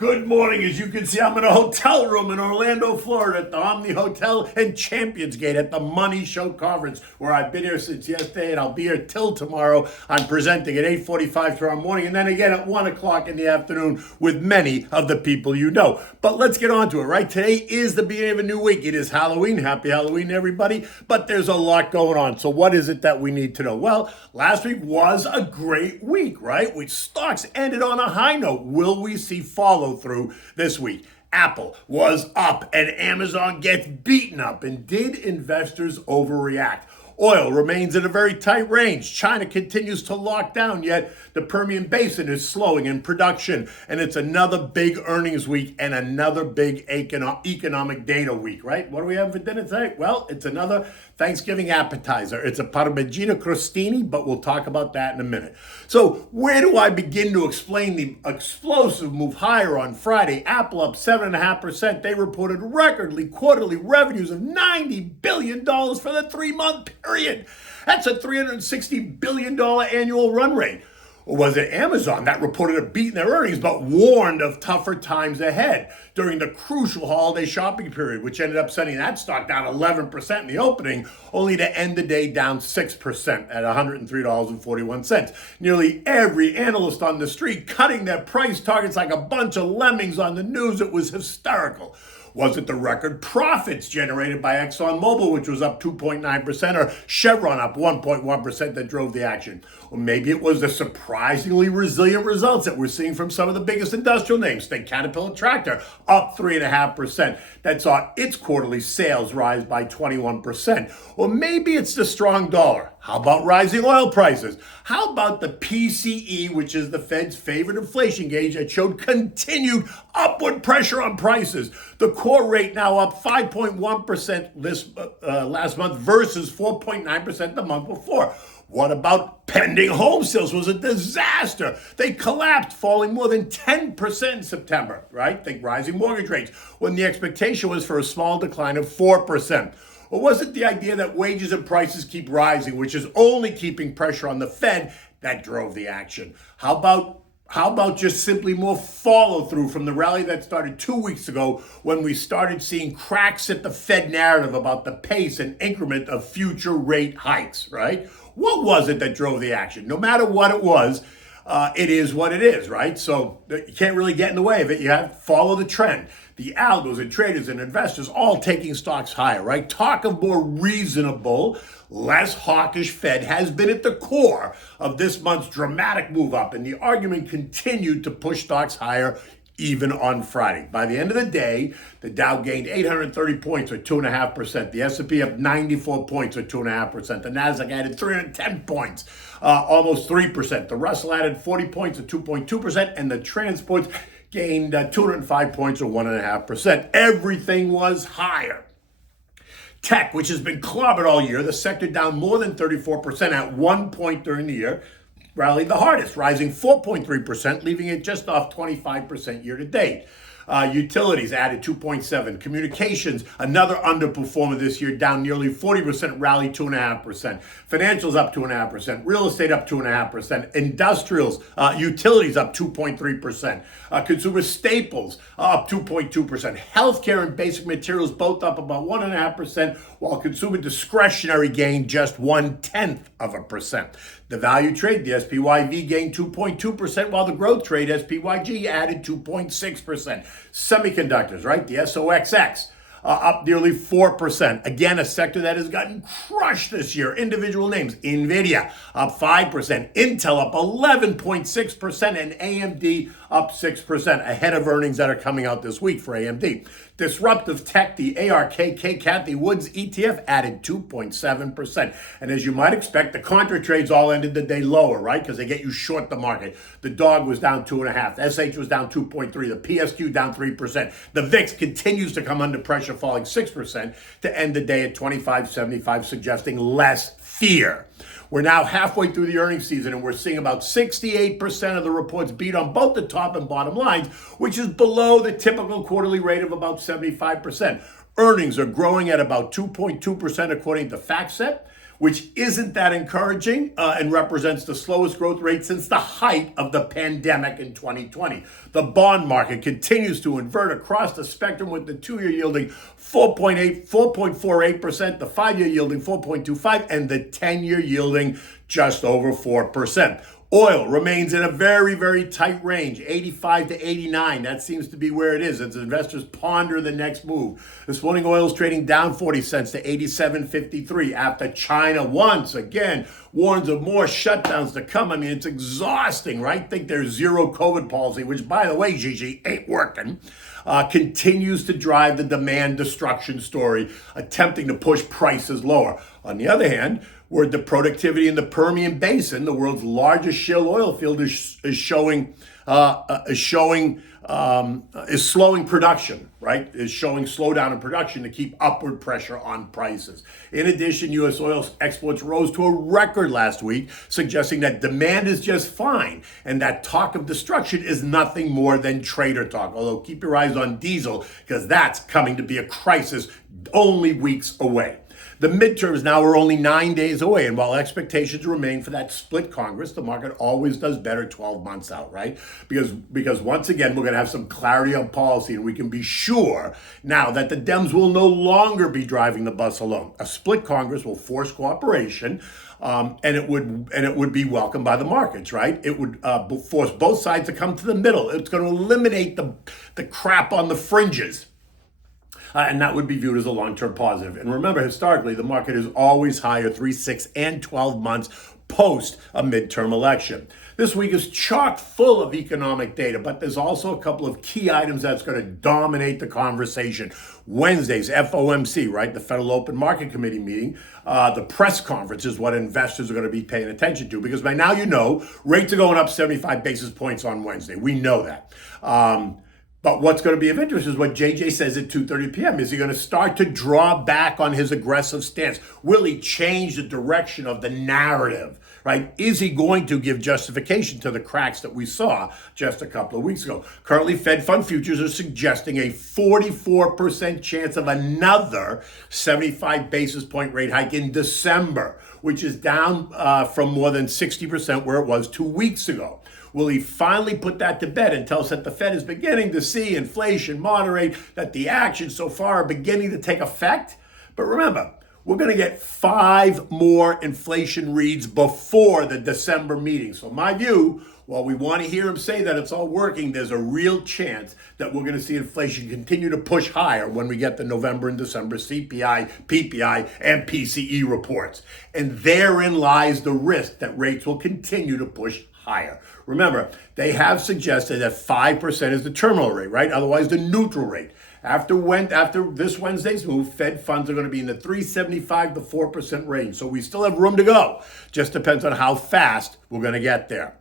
Good morning. As you can see, I'm in a hotel room in Orlando, Florida at the Omni Hotel and Champions Gate at the Money Show Conference, where I've been here since yesterday and I'll be here till tomorrow. I'm presenting at 8:45 tomorrow morning and then again at 1 o'clock in the afternoon with many of the people you know. But let's get on to it, right? Today is the beginning of a new week. It is Halloween. Happy Halloween, everybody. But there's a lot going on. So what is it that we need to know? Well, last week was a great week, right? Which stocks ended on a high note. Will we see follow through this week? Apple was up and Amazon gets beaten up. And did investors overreact? Oil remains in a very tight range. China continues to lock down, yet the Permian Basin is slowing in production. And it's another big earnings week and another big economic data week, right? What do we have for dinner today? Well, it's another Thanksgiving appetizer. It's a Parmegiana Crostini, but we'll talk about that in a minute. So where do I begin to explain the explosive move higher on Friday? Apple up 7.5%. They reported recordly quarterly revenues of $90 billion for the 3-month period. That's a $360 billion annual run rate. Or was it Amazon that reported a beat in their earnings but warned of tougher times ahead during the crucial holiday shopping period, which ended up sending that stock down 11% in the opening, only to end the day down 6% at $103.41. Nearly every analyst on the street cutting their price targets like a bunch of lemmings on the news. It was hysterical. Was it the record profits generated by ExxonMobil, which was up 2.9%, or Chevron up 1.1% that drove the action? Or maybe it was the surprisingly resilient results that we're seeing from some of the biggest industrial names. Think Caterpillar Tractor up 3.5%. That saw its quarterly sales rise by 21%. Or maybe it's the strong dollar. How about rising oil prices? How about the PCE, which is the Fed's favorite inflation gauge that showed continued upward pressure on prices? The core rate now up 5.1% this last month versus 4.9% the month before. What about pending home sales? Was a disaster. They collapsed, falling more than 10% in September, right? Think rising mortgage rates, when the expectation was for a small decline of 4%. Or was it the idea that wages and prices keep rising, which is only keeping pressure on the Fed, that drove the action? How about just simply more follow through from the rally that started 2 weeks ago, when we started seeing cracks at the Fed narrative about the pace and increment of future rate hikes, right? What was it that drove the action? No matter what it was, it is what it is, right? So you can't really get in the way of it. You have to follow the trend. The algos and traders and investors all taking stocks higher, right? Talk of more reasonable, less hawkish Fed has been at the core of this month's dramatic move up, and the argument continued to push stocks higher even on Friday. By the end of the day, the Dow gained 830 points or 2.5%. The S&P up 94 points or 2.5%. The Nasdaq added 310 points, almost 3%. The Russell added 40 points or 2.2%, and the transports gained 205 points or 1.5%. Everything was higher. Tech, which has been clobbered all year, the sector down more than 34% at one point during the year, rallied the hardest, rising 4.3%, leaving it just off 25% year to date. Utilities added 2.7%. Communications, another underperformer this year, down nearly 40%, rallied 2.5%. Financials up 2.5%. Real estate up 2.5%. Industrials, utilities up 2.3%. Consumer staples up 2.2%. Healthcare and basic materials both up about 1.5%, while consumer discretionary gained just 0.1%. The value trade, the SPYV, gained 2.2%, while the growth trade, SPYG, added 2.6%. Semiconductors, right? The SOXX, up nearly 4%. Again, a sector that has gotten crushed this year. Individual names, NVIDIA up 5%, Intel up 11.6%, and AMD up 6%, ahead of earnings that are coming out this week for AMD. Disruptive tech, the ARKK Cathie Woods ETF, added 2.7%. And as you might expect, the contra trades all ended the day lower, right? Because they get you short the market. The DOG was down 2.5%. SH was down 2.3%. The PSQ down 3%. The VIX continues to come under pressure, falling 6% to end the day at 25.75, suggesting less fear. We're now halfway through the earnings season, and we're seeing about 68% of the reports beat on both the top and bottom lines, which is below the typical quarterly rate of about 75%. Earnings are growing at about 2.2% according to FactSet, which isn't that encouraging and represents the slowest growth rate since the height of the pandemic in 2020. The bond market continues to invert across the spectrum, with the 2-year yielding 4.48%, the 5-year yielding 4.25%, and the 10-year yielding just over 4%. Oil remains in a very, very tight range, 85 to 89. That seems to be where it is as investors ponder the next move. This morning, oil is trading down 40 cents to 87.53 after China once again warns of more shutdowns to come. I mean, it's exhausting, right? Think their zero COVID policy, which, by the way, Gigi, ain't working, continues to drive the demand destruction story, attempting to push prices lower. On the other hand, where the productivity in the Permian Basin, the world's largest shale oil field, is slowing production, right? Is showing slowdown in production to keep upward pressure on prices. In addition, U.S. oil exports rose to a record last week, suggesting that demand is just fine and that talk of destruction is nothing more than trader talk. Although keep your eyes on diesel, because that's coming to be a crisis only weeks away. The midterms now are only 9 days away, and while expectations remain for that split Congress, the market always does better 12 months out, right? Because once again, we're going to have some clarity on policy, and we can be sure now that the Dems will no longer be driving the bus alone. A split Congress will force cooperation, and it would be welcomed by the markets, right? It would force both sides to come to the middle. It's going to eliminate the crap on the fringes. And that would be viewed as a long-term positive. And remember, historically, the market is always higher 3, 6, and 12 months post a midterm election. This week is chock full of economic data, but there's also a couple of key items that's going to dominate the conversation. Wednesday's FOMC, right, the Federal Open Market Committee meeting, the press conference is what investors are going to be paying attention to, because by now you know rates are going up 75 basis points on Wednesday. We know that. But what's going to be of interest is what JJ says at 2:30 p.m. Is he going to start to draw back on his aggressive stance? Will he change the direction of the narrative, right? Is he going to give justification to the cracks that we saw just a couple of weeks ago? Currently, Fed fund futures are suggesting a 44% chance of another 75 basis point rate hike in December, which is down from more than 60% where it was 2 weeks ago. Will he finally put that to bed and tell us that the Fed is beginning to see inflation moderate, that the actions so far are beginning to take effect? But remember, we're going to get 5 more inflation reads before the December meeting. So my view, while we want to hear him say that it's all working, there's a real chance that we're going to see inflation continue to push higher when we get the November and December CPI, PPI, and PCE reports. And therein lies the risk that rates will continue to push higher. Remember, they have suggested that 5% is the terminal rate, right? Otherwise, the neutral rate. After this Wednesday's move, Fed funds are going to be in the 3.75 to 4% range. So we still have room to go. Just depends on how fast we're going to get there.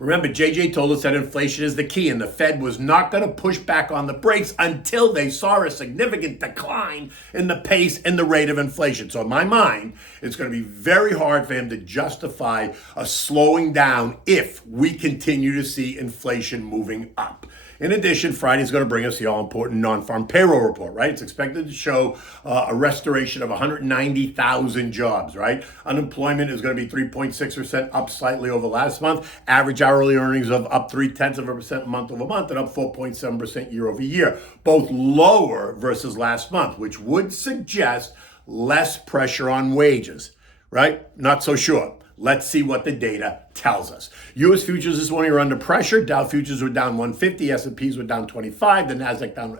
Remember, JJ told us that inflation is the key, and the Fed was not going to push back on the brakes until they saw a significant decline in the pace and the rate of inflation. So in my mind, it's going to be very hard for him to justify a slowing down if we continue to see inflation moving up. In addition, Friday is going to bring us the all-important non-farm payroll report, right? It's expected to show a restoration of 190,000 jobs, right? Unemployment is going to be 3.6%, up slightly over last month. Average hourly earnings of up 0.3% month over month, and up 4.7% year over year, both lower versus last month, which would suggest less pressure on wages, right? Not so sure. Let's see what the data tells us. U.S. futures this morning are under pressure. Dow futures were down 150, S&Ps were down 25, the Nasdaq down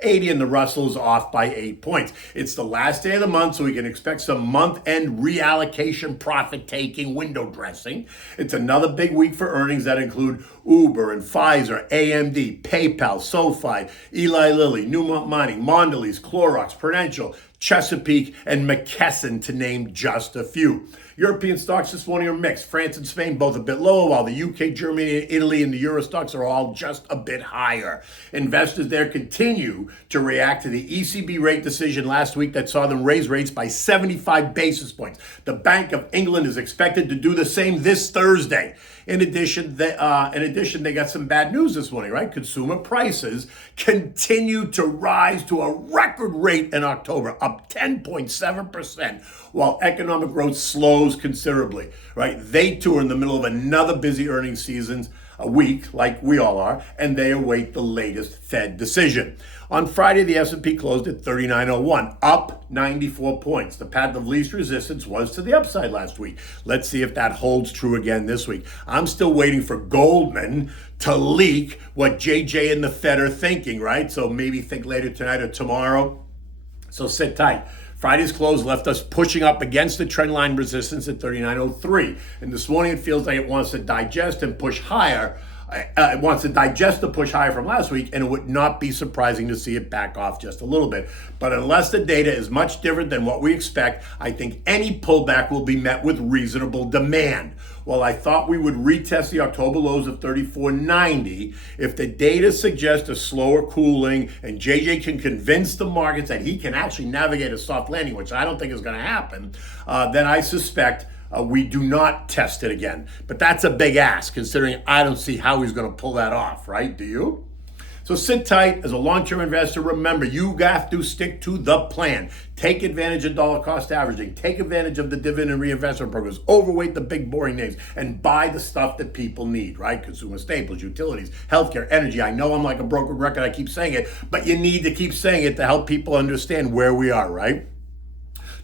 80, and the Russell's off by 8 points. It's the last day of the month, so we can expect some month-end reallocation, profit-taking, window dressing. It's another big week for earnings that include Uber and Pfizer, AMD, PayPal, SoFi, Eli Lilly, Newmont Mining, Mondelez, Clorox, Prudential, Chesapeake, and McKesson, to name just a few. European stocks this morning are mixed. France and Spain both a bit lower, while the UK, Germany, Italy, and the Euro stocks are all just a bit higher. Investors there continue to react to the ECB rate decision last week that saw them raise rates by 75 basis points. The Bank of England is expected to do the same this Thursday. They got some bad news this morning, right? Consumer prices continue to rise to a record rate in October, up 10.7%, while economic growth slows considerably, right? They too are in the middle of another busy earnings season, a week, like we all are, and they await the latest Fed decision. On Friday, the S&P closed at 3901, up 94 points. The path of least resistance was to the upside last week. Let's see if that holds true again this week. I'm still waiting for Goldman to leak what JJ and the Fed are thinking, right? So maybe think later tonight or tomorrow. So sit tight. Friday's close left us pushing up against the trend line resistance at 3903. And this morning it feels like it wants to digest and push higher. It wants to digest the push higher from last week, and it would not be surprising to see it back off just a little bit. But unless the data is much different than what we expect, I think any pullback will be met with reasonable demand. While I thought we would retest the October lows of 34.90, if the data suggests a slower cooling and JJ can convince the markets that he can actually navigate a soft landing, which I don't think is going to happen, then I suspect we do not test it again. But that's a big ask, considering I don't see how he's going to pull that off, right? Do you? So sit tight. As a long-term investor, remember, you have to stick to the plan. Take advantage of dollar cost averaging. Take advantage of the dividend reinvestment programs. Overweight the big boring names and buy the stuff that people need, right? Consumer staples, utilities, healthcare, energy. I know I'm like a broken record. I keep saying it, but you need to keep saying it to help people understand where we are, right?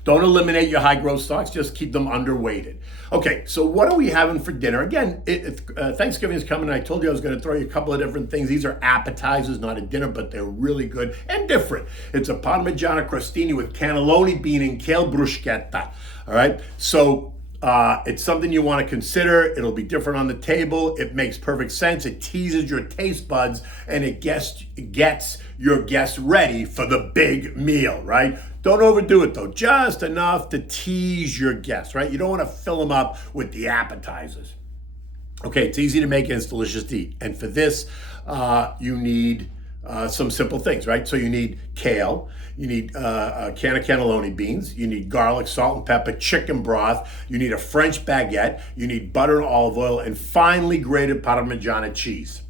Don't eliminate your high growth stocks, just keep them underweighted. Okay, so what are we having for dinner? Again, Thanksgiving is coming. I told you I was going to throw you a couple of different things. These are appetizers, not a dinner, but they're really good and different. It's a Parmegiana Crostini with cannelloni bean and kale bruschetta. All right, so it's something you want to consider. It'll be different on the table. It makes perfect sense. It teases your taste buds and it gets your guests ready for the big meal, right? Don't overdo it though, just enough to tease your guests, right? You don't want to fill them up with the appetizers. Okay, it's easy to make and it's delicious to eat. And for this, you need some simple things, right? So you need kale, you need a can of cannelloni beans, you need garlic, salt and pepper, chicken broth, you need a French baguette, you need butter and olive oil, and finely grated Parmegiana cheese.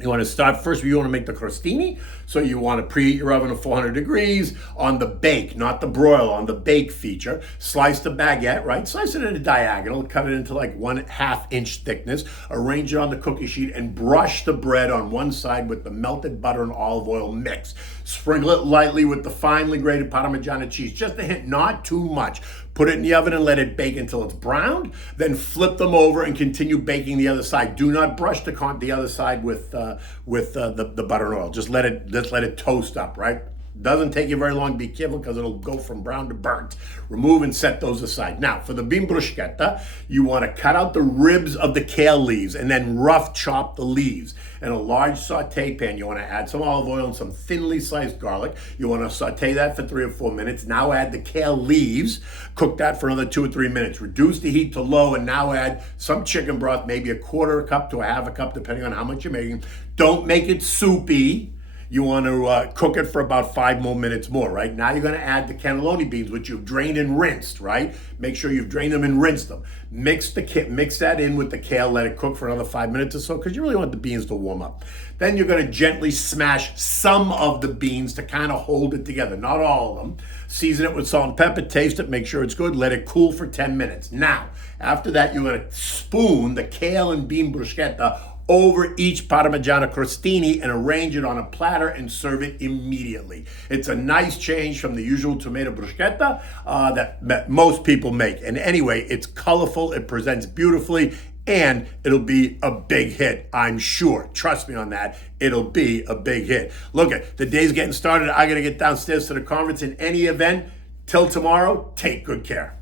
You want to start first, you want to make the crostini. So you want to preheat your oven to 400 degrees on the bake, not the broil, on the bake feature. Slice the baguette, right? Slice it in a diagonal, cut it into like 1/2 inch thickness, arrange it on the cookie sheet and brush the bread on one side with the melted butter and olive oil mix. Sprinkle it lightly with the finely grated Parmegiana cheese, just a hint, not too much. Put it in the oven and let it bake until it's browned. Then flip them over and continue baking the other side. Do not brush the other side with the butter and oil. Just let it toast up, right? Doesn't take you very long. Be careful because it'll go from brown to burnt. Remove and set those aside. Now, for the bean bruschetta, you want to cut out the ribs of the kale leaves and then rough chop the leaves. In a large saute pan, you want to add some olive oil and some thinly sliced garlic. You want to saute that for 3 or 4 minutes. Now add the kale leaves. Cook that for another 2 or 3 minutes. Reduce the heat to low and now add some chicken broth, maybe 1/4 cup to 1/2 cup, depending on how much you're making. Don't make it soupy. You want to cook it for about 5 more minutes more, right? Now you're going to add the cannelloni beans, which you've drained and rinsed, right? Make sure you've drained them and rinsed them. Mix that in with the kale, let it cook for another 5 minutes or so, because you really want the beans to warm up. Then you're going to gently smash some of the beans to kind of hold it together, not all of them. Season it with salt and pepper, taste it, make sure it's good, let it cool for 10 minutes. Now, after that, you're going to spoon the kale and bean bruschetta over each Parmigiana Crostini and arrange it on a platter and serve it immediately. It's a nice change from the usual tomato bruschetta that most people make. And anyway, it's colorful, it presents beautifully, and it'll be a big hit, I'm sure. Trust me on that, it'll be a big hit. Look, the day's getting started. I gotta get downstairs to the conference. In any event, till tomorrow, take good care.